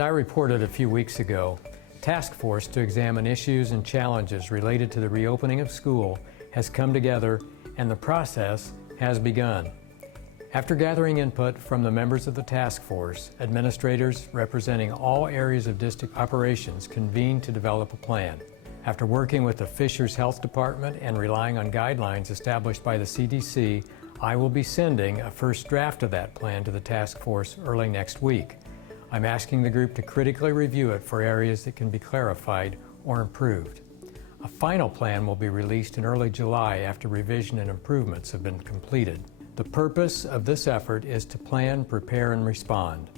As I reported a few weeks ago, task force to examine issues and challenges related to the reopening of school has come together and the process has begun. After gathering input from the members of the task force, administrators representing all areas of district operations convened to develop a plan. After working with the Fishers Health Department and relying on guidelines established by the CDC, I will be sending a first draft of that plan to the task force early next week. I'm asking the group to critically review it for areas that can be clarified or improved. A final plan will be released in early July after revision and improvements have been completed. The purpose of this effort is to plan, prepare, and respond.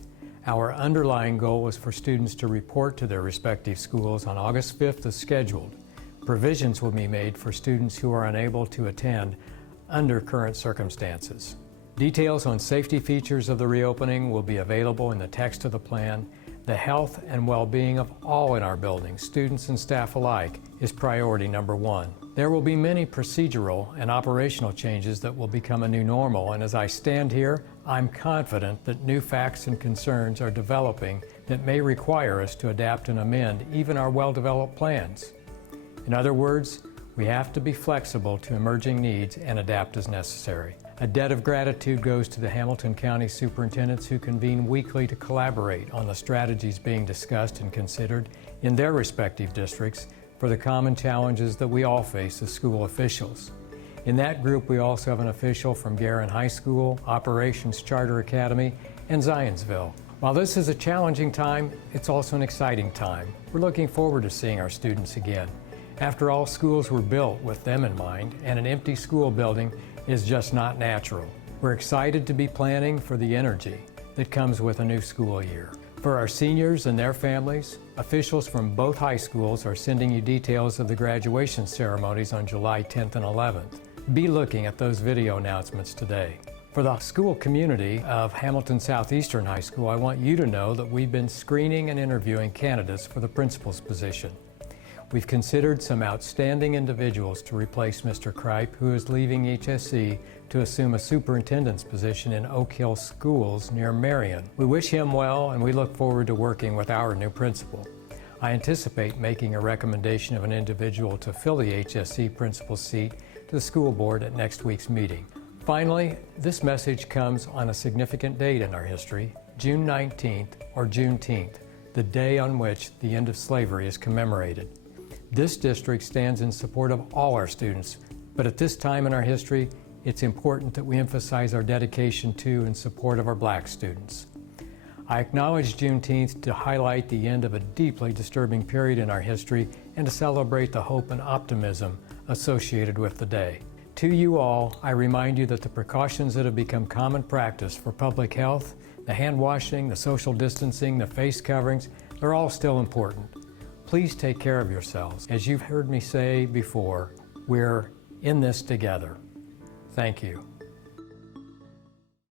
Our underlying goal is for students to report to their respective schools on August 5th as scheduled. Provisions will be made for students who are unable to attend under current circumstances. Details on safety features of the reopening will be available in the text of the plan. The health and well-being of all in our building, students and staff alike, is priority number one. There will be many procedural and operational changes that will become a new normal, and as I stand here, I'm confident that new facts and concerns are developing that may require us to adapt and amend even our well-developed plans. In other words, we have to be flexible to emerging needs and adapt as necessary. A debt of gratitude goes to the Hamilton County superintendents who convene weekly to collaborate on the strategies being discussed and considered in their respective districts for the common challenges that we all face as school officials. In that group, we also have an official from Guerin High School, Operations Charter Academy, and Zionsville. While this is a challenging time, it's also an exciting time. We're looking forward to seeing our students again. After all, schools were built with them in mind, and an empty school building is just not natural. We're excited to be planning for the energy that comes with a new school year. For our seniors and their families, officials from both high schools are sending you details of the graduation ceremonies on July 10th and 11th. Be looking at those video announcements today. For the school community of Hamilton Southeastern High School, I want you to know that we've been screening and interviewing candidates for the principal's position. We've considered some outstanding individuals to replace Mr. Kripe, who is leaving HSE to assume a superintendent's position in Oak Hill Schools near Marion. We wish him well, and we look forward to working with our new principal. I anticipate making a recommendation of an individual to fill the HSE principal seat to the school board at next week's meeting. Finally, this message comes on a significant date in our history, June 19th or Juneteenth, the day on which the end of slavery is commemorated. This district stands in support of all our students, but at this time in our history, it's important that we emphasize our dedication to and support of our Black students. I acknowledge Juneteenth to highlight the end of a deeply disturbing period in our history and to celebrate the hope and optimism associated with the day. To you all, I remind you that the precautions that have become common practice for public health, the hand washing, the social distancing, the face coverings, they're all still important. Please take care of yourselves. As you've heard me say before, we're in this together. Thank you.